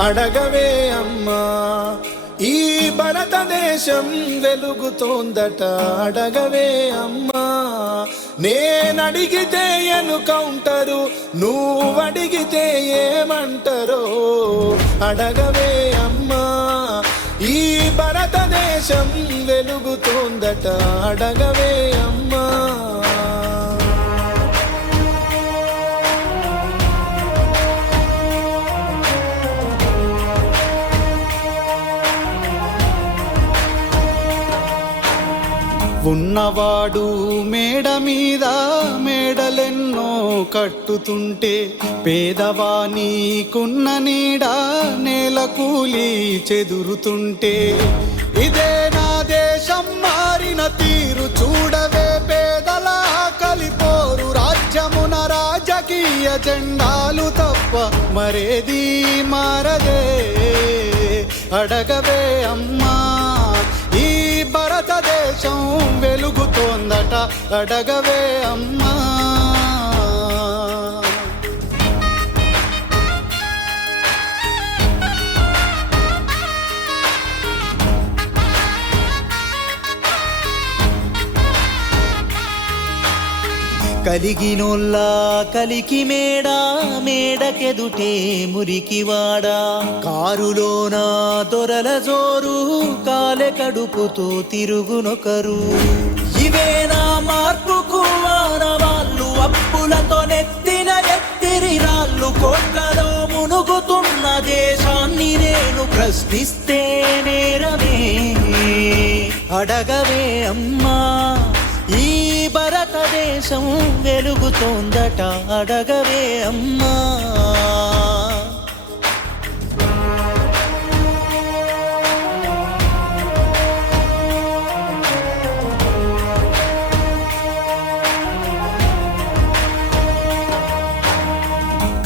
అడగవే అమ్మా, ఈ భారతదేశం వెలుగుతోందట. అడగవే అమ్మా, నేనడిగితే ఎన్కౌంటరు, నువ్వడిగితే ఏమంటారో. అడగవే అమ్మా, ఈ భారతదేశం వెలుగుతోందట. అడగవే అమ్మా. ఉన్నవాడు మేడ మీద మేడలెన్నో కట్టుతుంటే, పేదవానికున్న నీడ నేల కూలి చెదురుతుంటే, ఇదే నా దేశం మారిన తీరు చూడవే. పేదల కలిపోరు రాజ్యమున రాజకీయ జెండాలు తప్ప మరేది మారదే. అడగవే అమ్మా, ఈ భారతదేశం వెలుగుతోందట. అడగవే అమ్మా. కలిగినోళ్ళ కలికి మేడ, మేడకెదుటే మురికివాడా. కారులోన దొరల జోరు, కాలె కడుపుతూ తిరుగునొకరు. ఇవేనా మార్పుకు వానవాళ్ళు, అప్పులతో నెత్తిన ఎత్తిరి రాళ్ళు. కోట్లలో మునుగుతున్న దేశాన్ని నేను ప్రశ్నిస్తే నేరమే. అడగవే అమ్మా, ఈ భారతదేశం వెలుగుతోందట. అడగవే అమ్మా.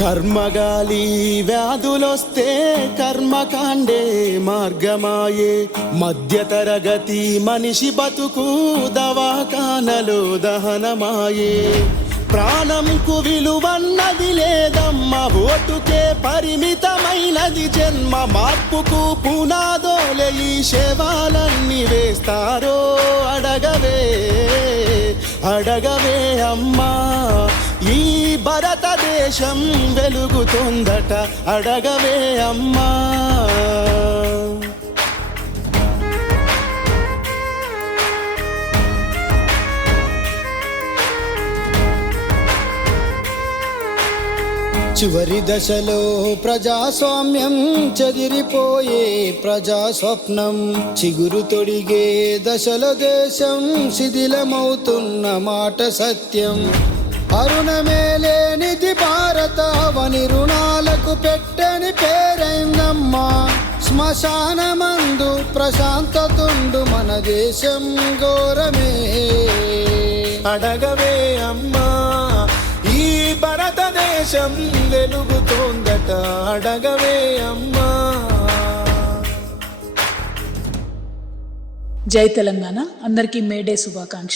కర్మగాలి వ్యాధులొస్తే కర్మకాండే మార్గమాయే. మధ్యతరగతి మనిషి బతుకు దవాఖానలో దహనమాయే. ప్రాణంకు విలువన్నది లేదమ్మ, ఓటుకే పరిమితమైనది జన్మ. మార్పుకు పునాదోలే ఈ శవాలన్నీ వేస్తారో. అడగవే, అడగవే అమ్మా, ఈ భారతదేశం వెలుగుతోందట. అడగవే అమ్మా. చివరి దశలో ప్రజాస్వామ్యం చెదిరిపోయే ప్రజాస్వప్నం. చిగురు తొడిగే దశలో దేశం శిథిలమవుతున్న మాట సత్యం. అరుణమేలేనిది భారతావని, రుణాలకు పెట్టని పేరైందమ్మా. శ్మశానమందు ప్రశాంతతుండు మన దేశం ఘోరమే. అడగవే అమ్మా, ఈ భారతదేశం వెలుగుతోందట. అడగవే అమ్మా. జై తెలంగాణ. అందరికీ మే డే శుభాకాంక్షలు.